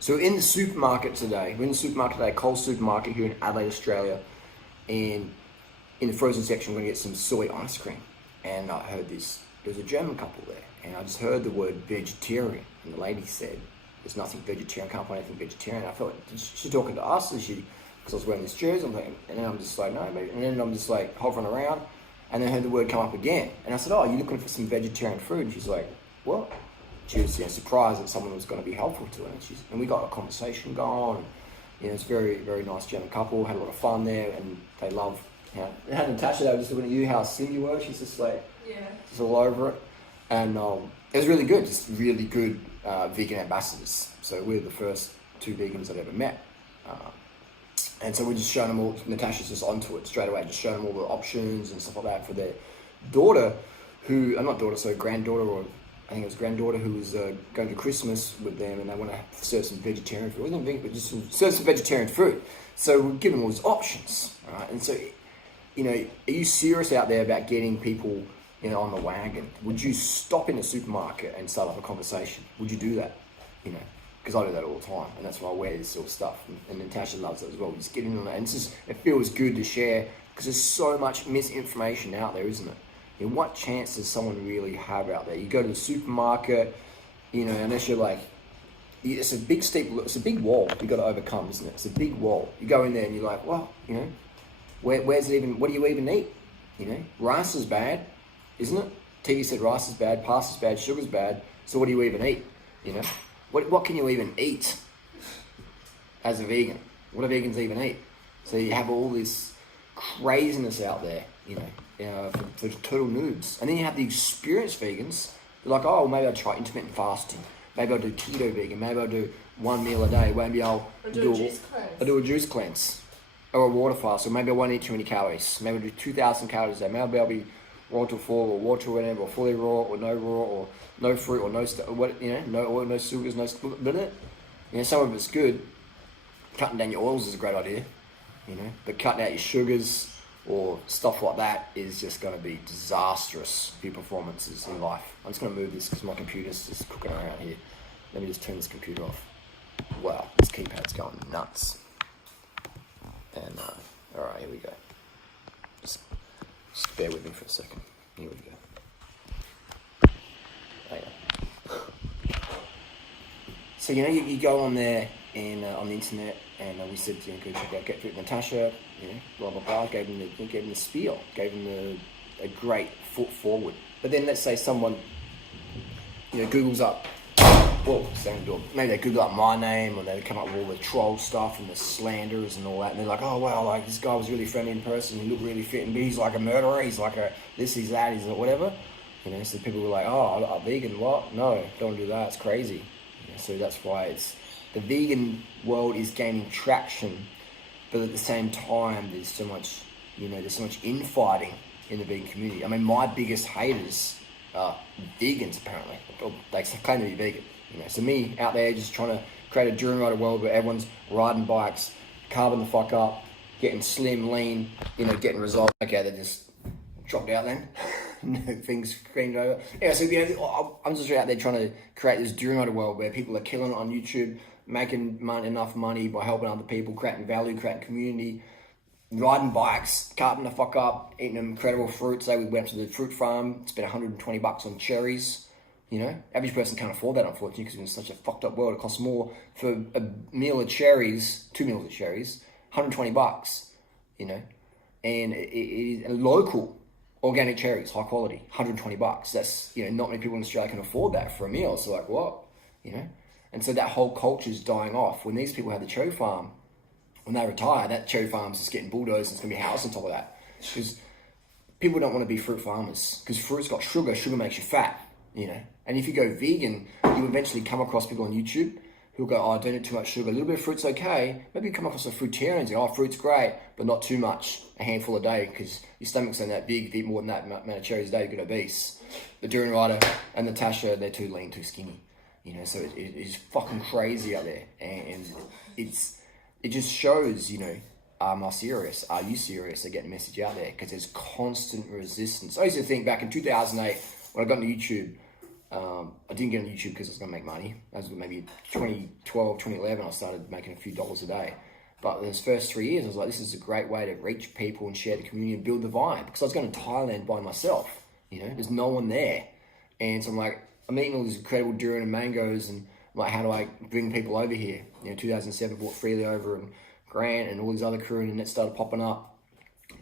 So in the supermarket today, Coles supermarket here in Adelaide, Australia, and in the frozen section, we're gonna get some soy ice cream. And I heard this, there was a German couple there, and I just heard the word vegetarian, and the lady said, there's nothing vegetarian, can't find anything vegetarian. I thought, she's talking to us, is she, because I was wearing this jersey, I'm thinking, and then I'm just like, no, maybe, and then I'm just like hovering around, and then I heard the word come up again, and I said, oh, you're looking for some vegetarian food? And she's like, what? She was surprised that someone was going to be helpful to her, and we got a conversation going. And, it's a very, very nice German couple, had a lot of fun there, and they love. Had Natasha, they were just looking at you, how Cindy was. She's just like, just all over it, and it was really good, just really good vegan ambassadors. So we're the first two vegans I've ever met, and so we just showing them all. Natasha's just onto it straight away, just showing them all the options and stuff like that for their daughter, granddaughter, or I think it was granddaughter, who was going to Christmas with them, and they want to serve some vegetarian food. It wasn't vegan, but just serve some vegetarian food. So we're giving them all these options, right? And so, are you serious out there about getting people, on the wagon? Would you stop in a supermarket and start up a conversation? Would you do that? Because I do that all the time, and that's why I wear this sort of stuff. And Natasha loves it as well. Just getting on that, and it feels good to share, because there's so much misinformation out there, isn't it? What chance does someone really have out there? You go to the supermarket, unless you're like, it's a big wall you got to overcome, isn't it? It's a big wall. You go in there and you're like, well, where's it even? What do you even eat? Rice is bad, isn't it? TV said rice is bad, pasta's bad, sugar's bad. So what do you even eat? What can you even eat as a vegan? What do vegans even eat? So you have all this craziness out there, for total noobs. And then you have the experienced vegans. They're like, oh, maybe I'll try intermittent fasting. Maybe I'll do keto vegan. Maybe I'll do one meal a day. Maybe I'll do a juice cleanse. Or a water fast. Or maybe I won't eat too many calories. Maybe I'll do 2,000 calories a day. Maybe I'll be raw to full, or water, or whatever, or fully raw, or no raw, or no fruit, or no oil, no sugars, no blah. Some of it's good. Cutting down your oils is a great idea. But cutting out your sugars or stuff like that is just going to be disastrous for your performances in life. I'm just going to move this because my computer's just cooking around here. Let me just turn this computer off. Wow, this keypad's going nuts. And, alright, here we go. Just bear with me for a second. Here we go. Hang on. So, you go on there and on the internet, and we said, go check out Get Fit with Natasha, blah, blah, blah. Gave them the spiel, gave them a great foot forward. But then let's say someone, Googles up, maybe they Google up my name, or they come up with all the troll stuff and the slanders and all that, and they're like, oh, wow, like, this guy was really friendly in person, he looked really fit, and he's like a murderer, he's like a this, he's that, he's whatever. So people were like, oh, a vegan, what? No, don't do that, it's crazy. So that's why the vegan world is gaining traction, but at the same time, there's so much infighting in the vegan community. I mean, my biggest haters are vegans, apparently. They claim to be vegan. So me out there just trying to create a Durianrider world where everyone's riding bikes, carving the fuck up, getting slim, lean, getting results. Okay, they just dropped out then. Things screamed over. Yeah, so I'm just out there trying to create this Durianrider world where people are killing it on YouTube, making enough money by helping other people, creating value, creating community, riding bikes, carving the fuck up, eating incredible fruit. Say we went to the fruit farm, spent $120 on cherries. Average person can't afford that, unfortunately, because it's such a fucked up world. It costs more for a meal of cherries, 2 meals of cherries, $120. And it is local organic cherries, high quality, $120. That's not many people in Australia can afford that for a meal. So like what, And so that whole culture is dying off. When these people have the cherry farm, when they retire, that cherry farm's just getting bulldozed, and it's gonna be a house on top of that. Because people don't want to be fruit farmers, because fruit's got sugar. Sugar makes you fat. And if you go vegan, you eventually come across people on YouTube who'll go, oh, I don't eat too much sugar. A little bit of fruit's okay. Maybe you come across a fruitarian and say, oh, fruit's great, but not too much, a handful a day, because your stomach's not that big. If you eat more than that amount of cherries a day, you get obese. But Durianrider and Natasha, they're too lean, too skinny. So it is fucking crazy out there. And it just shows, am I serious? Are you serious at getting the message out there? Because there's constant resistance. I used to think back in 2008, when I got into YouTube, I didn't get on YouTube because I was going to make money. That was maybe 2012, 2011, I started making a few dollars a day. But those first 3 years, I was like, this is a great way to reach people and share the community and build the vibe. Because I was going to Thailand by myself, you know, there's no one there. And so I'm like, I'm eating all these incredible durian and mangoes, and I'm like, how do I bring people over here? You know, 2007, brought Freely over, and Grant and all these other crew, and it started popping up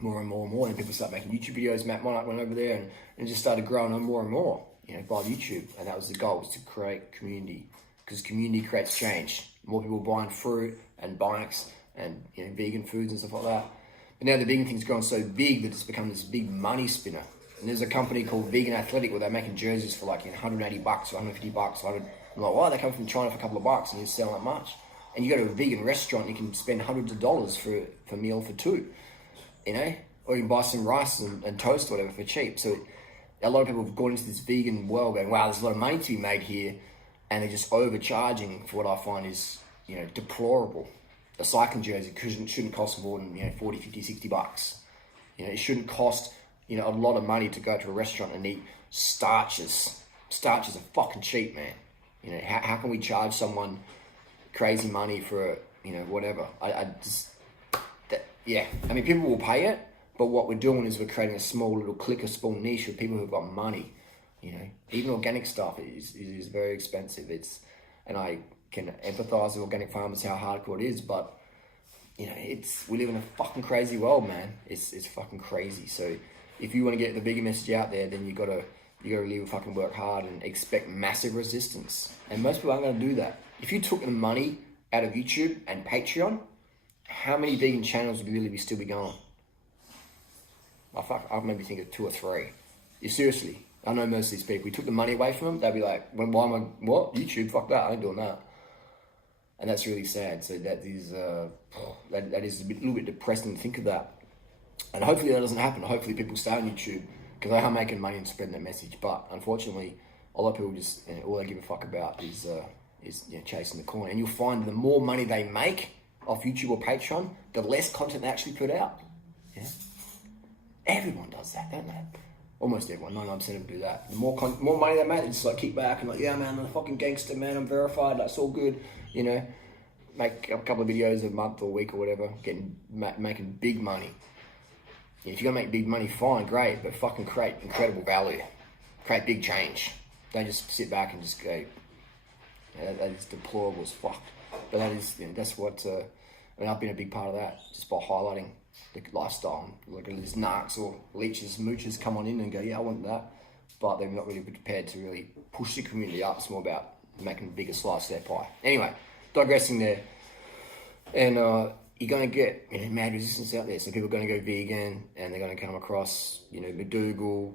more and more and more. And people started making YouTube videos. Matt Monarch went over there, and it just started growing on more and more, you know, by YouTube. And that was the goal, was to create community, because community creates change. More people buying fruit and bikes and, you know, vegan foods and stuff like that. But now the vegan thing's grown so big that it's become this big money spinner. And there's a company called Vegan Athletic where they're making jerseys for like, you know, $180 or $150. I'm like, why? They come from China for a couple of bucks and you sell that much. And you go to a vegan restaurant, you can spend hundreds of dollars for a meal for two, you know? Or you can buy some rice and toast or whatever for cheap. So a lot of people have gone into this vegan world going, wow, there's a lot of money to be made here. And they're just overcharging for what I find is, you know, deplorable. A cycling jersey shouldn't cost more than, you know, 40, 50, 60 bucks. You know, it shouldn't cost, you know, a lot of money to go to a restaurant and eat starches. Starches are fucking cheap, man. You know, how can we charge someone crazy money for, you know, whatever? I mean, people will pay it, but what we're doing is we're creating a small little clique, a small niche of people who've got money. You know, even organic stuff is very expensive. And I can empathize with organic farmers, how hardcore it is, but you know, we live in a fucking crazy world, man. It's fucking crazy. So if you want to get the bigger message out there, then you gotta live and fucking work hard and expect massive resistance. And most people aren't gonna do that. If you took the money out of YouTube and Patreon, how many vegan channels would really still be going? I'll maybe think of 2 or 3. Seriously, I know most of these people. We took the money away from them, they'd be like, what? YouTube? Fuck that, I ain't doing that. And that's really sad. So that is a little bit depressing to think of that. And hopefully that doesn't happen. Hopefully people stay on YouTube because they are making money and spreading that message. But unfortunately, a lot of people just, you know, all they give a fuck about is you know, chasing the coin. And you'll find the more money they make off YouTube or Patreon, the less content they actually put out. Yeah, everyone does that, don't they? Almost everyone, 99% of them do that. The more money they make, they just like kick back and like, yeah, man, I'm a fucking gangster, man. I'm verified. That's all good. You know, make a couple of videos a month or a week or whatever, making big money. If you're gonna make big money, fine, great, but fucking create incredible value, create big change. Don't just sit back and just go, yeah, that is deplorable as fuck. But that is, you know, that's what, I mean, I've been a big part of that, just by highlighting the lifestyle. Like these narcs or leeches, moochers come on in and go, yeah, I want that. But they're not really prepared to really push the community up. It's more about making a bigger slice of their pie. Anyway, digressing there. And you're going to get, you know, mad resistance out there. So people are going to go vegan and they're going to come across, you know, McDougall,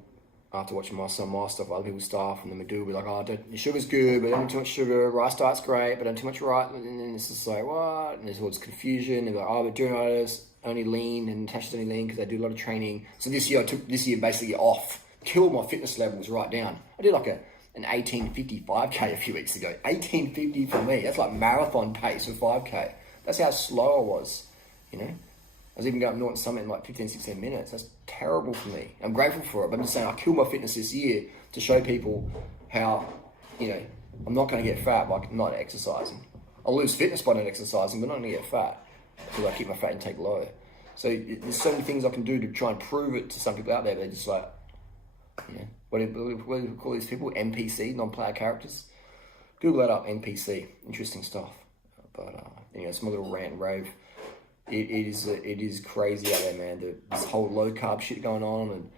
after watching my stuff, other people's stuff, and then McDougall will be like, oh, the sugar's good, but don't too much sugar, rice diet's great, but don't too much rice, and then it's just like, what? And there's all this confusion. They're like, oh, but Durianriders only lean, and Natasha's only lean because they do a lot of training. So this year I took basically off, killed my fitness levels right down. I did like an 1850 5K a few weeks ago. 1850 for me, that's like marathon pace for 5K. That's how slow I was, you know. I was even going up Norton Summit in like 15, 16 minutes. That's terrible for me. I'm grateful for it, but I'm just saying I killed my fitness this year to show people how, you know, I'm not going to get fat by not exercising. I'll lose fitness by not exercising, but I'm not going to get fat because I keep my fat intake low. So there's so many things I can do to try and prove it to some people out there. They're just like, you know, what do we call these people? NPC, non-player characters. Google that up, NPC. Interesting stuff. But, you know, it's my little rant and rave. It is crazy out there, man. This whole low carb shit going on, and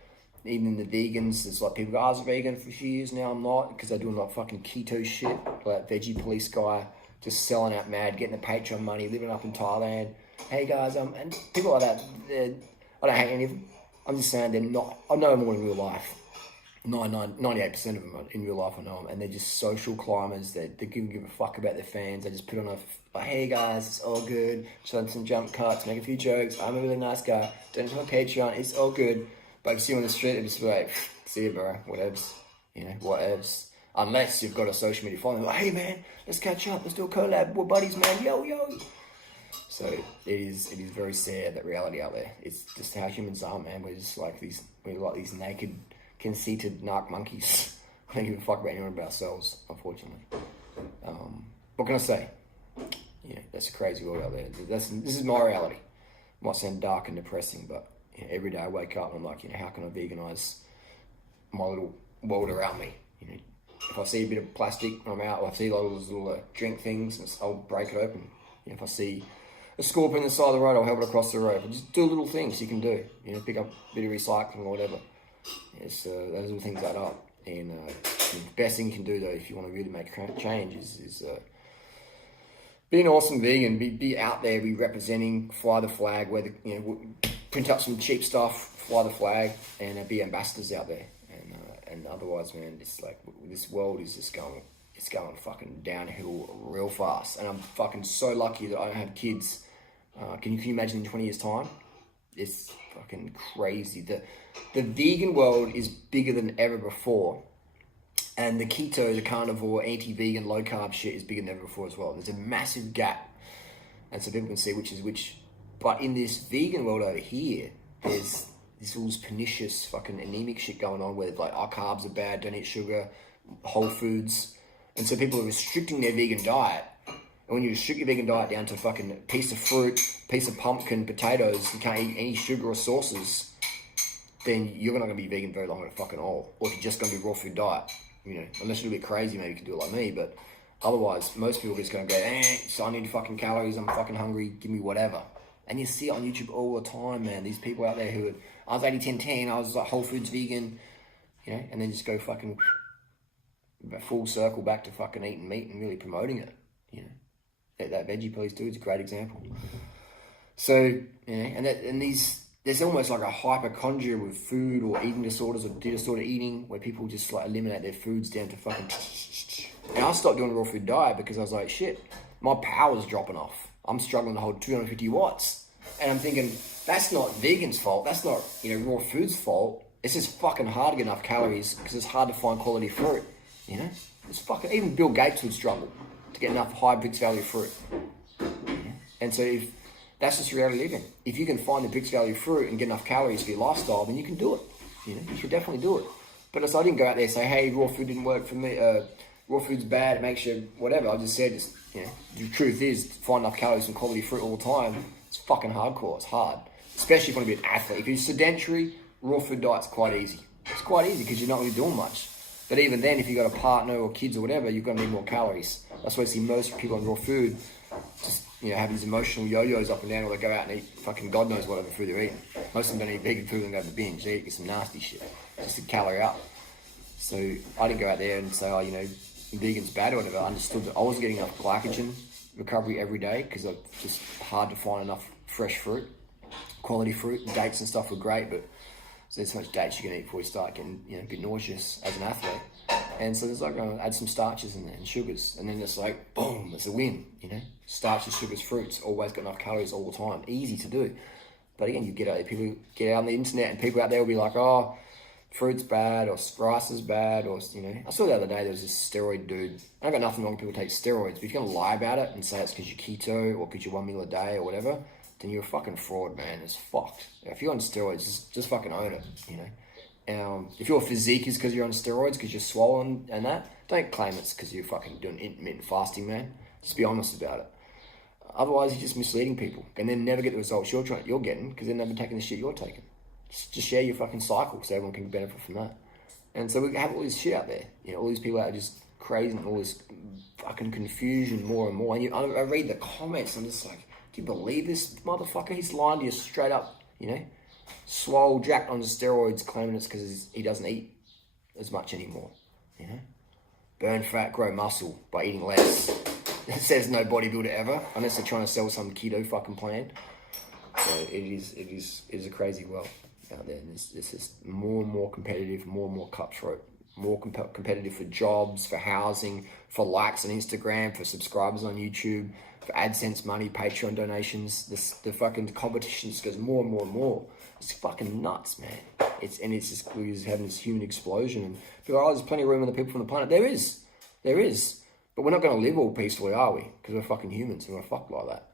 even the vegans, it's like people go, I was vegan for a few years, now I'm not, because they're doing like fucking keto shit, like veggie police guy, just selling out mad, getting the Patreon money, living up in Thailand. Hey guys, and people like that, I don't hate any of them. I'm just saying they're not, I know them all in real life. 98% of them in real life I know them, and they're just social climbers. They give a fuck about their fans. They just put on like, hey guys, it's all good, showing some jump cuts, make a few jokes, I'm a really nice guy, donate to my Patreon, it's all good. But if you see them on the street, they're just like, see you bro, whatevs, you know, whatevs. Unless you've got a social media following, like, hey man, let's catch up, let's do a collab, we're buddies man, yo. So it is very sad, that reality out there. It's just how humans are, man. We're just like these naked, conceited narc monkeys. don't give a fuck about anyone but ourselves, unfortunately. What can I say? Yeah, that's a crazy world out there. This is my reality. It might sound dark and depressing, but every day I wake up and I'm like, how can I veganize my little world around me? If I see a bit of plastic when I'm out, or I see all those little drink things, I'll break it open. If I see a scorpion on the side of the road, I'll help it across the road. Just do little things you can do. Pick up a bit of recycling or whatever. Those little things add up. And the best thing you can do, though, if you want to really make change, is be an awesome vegan. Be out there, be representing, fly the flag. Print up some cheap stuff, fly the flag, and be ambassadors out there. And otherwise, man, it's like this world is just going. It's going fucking downhill real fast. And I'm fucking so lucky that I don't have kids. Can you imagine in 20 years' time? It's fucking crazy. The vegan world is bigger than ever before. And the keto, the carnivore, anti-vegan, low-carb shit is bigger than ever before as well. There's a massive gap. And so people can see which is which. But in this vegan world over here, there's this all this pernicious fucking anemic shit going on where like, carbs are bad, don't eat sugar, whole foods. And so people are restricting their vegan diet. And when you restrict your vegan diet down to a fucking piece of fruit, piece of pumpkin, potatoes, you can't eat any sugar or sauces, then you're not going to be vegan very long at fucking all. Or if you're just going to be raw food diet, unless you're a bit crazy, maybe you can do it like me. But otherwise, most people are just going to go, so I need fucking calories, I'm fucking hungry, give me whatever. And you see it on YouTube all the time, man. These people out there who I was 80-10-10, I was like whole foods vegan, and then just go fucking full circle back to fucking eating meat and really promoting it, That veggie police too is a great example. So, there's almost like a hypochondria with food or eating disorders or disorder eating where people just like eliminate their foods down to fucking... And I stopped doing a raw food diet because I was like, shit, my power's dropping off. I'm struggling to hold 250 watts. And I'm thinking, that's not vegan's fault. That's not, raw food's fault. It's just fucking hard to get enough calories because it's hard to find quality fruit. It's fucking, even Bill Gates would struggle to get enough high Brix value fruit. And so if that's just reality living. If you can find the Brix value fruit and get enough calories for your lifestyle, then you can do it. You should definitely do it. But so I didn't go out there and say, hey, raw food didn't work for me. Raw food's bad, it makes you whatever. I just said, the truth is, to find enough calories from quality fruit all the time, it's fucking hardcore. It's hard. Especially if you want to be an athlete. If you're sedentary, raw food diet's quite easy. It's quite easy because you're not really doing much. But even then, if you've got a partner or kids or whatever, you're going to need more calories. That's why I see most people on raw food just, have these emotional yo-yos up and down, or they go out and eat fucking God knows whatever food they're eating. Most of them don't eat vegan food and go to binge. They eat some nasty shit just to calorie up. So I didn't go out there and say, vegan's bad or whatever. I understood that I wasn't getting enough glycogen recovery every day because it's just hard to find enough fresh fruit, quality fruit. Dates and stuff were great, but there's so much dates you can eat before you start getting a bit nauseous as an athlete. And so there's like, add some starches in there and sugars, and then it's like, boom, it's a win, Starches, sugars, fruits, always got enough calories all the time. Easy to do. But again, you get out there, people get out on the internet and people out there will be like, oh, fruit's bad or rice is bad or, I saw the other day there was this steroid dude. I got nothing wrong with people take steroids, but if you're going to lie about it and say it's because you're keto or because you're 1 meal a day or whatever, then you're a fucking fraud, man. It's fucked. If you're on steroids, just fucking own it, if your physique is because you're on steroids, because you're swollen and that, don't claim it's because you're fucking doing intermittent fasting, man. Just be honest about it. Otherwise, you're just misleading people and then never get the results you're getting because they're never taking the shit you're taking. Just share your fucking cycle so everyone can benefit from that. And so we have all this shit out there. All these people out there just crazy and all this fucking confusion more and more. And I read the comments and I'm just like, do you believe this motherfucker? He's lying to you straight up, swole, jacked on steroids, claiming it's because he doesn't eat as much anymore, Burn fat, grow muscle by eating less. It says no bodybuilder ever, unless they're trying to sell some keto fucking plan. So it is a crazy world out there. This is more and more competitive, more and more cutthroat, more competitive for jobs, for housing, for likes on Instagram, for subscribers on YouTube, for AdSense money, Patreon donations. The fucking competition just goes more and more and more. It's fucking nuts, man. We're just having this human explosion. And people are, there's plenty of room on the people from the planet. There is. But we're not going to live all peacefully, are we? Because we're fucking humans and we're fucked like that.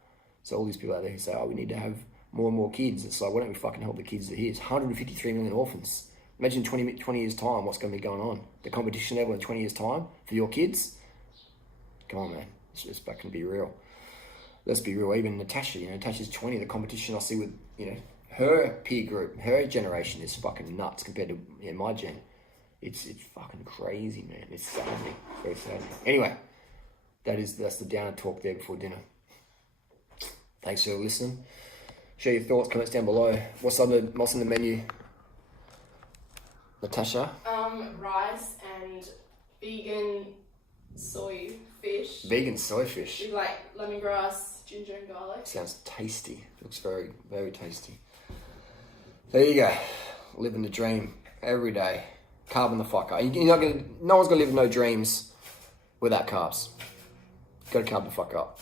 So all these people out there who say, we need to have more and more kids. It's like, why don't we fucking help the kids that are here? It's 153 million orphans. Imagine 20 years' time, what's going to be going on. The competition level in 20 years' time for your kids. Come on, man. It's back and be real. Let's be real. Even Natasha, Natasha's 20. The competition I see with, her peer group, her generation is fucking nuts compared to my gen. It's fucking crazy, man. It's saddening. Very saddening. Anyway, that's the down talk there before dinner. Thanks for listening. Share your thoughts, comments down below. What's on the menu, Natasha? Rice and vegan soy fish. Vegan soy fish. With like lemongrass, ginger and garlic. Sounds tasty. Looks very, very tasty. There you go. Living the dream every day. Carving the fuck up. No one's gonna live no dreams without carbs. Gotta carb the fuck up.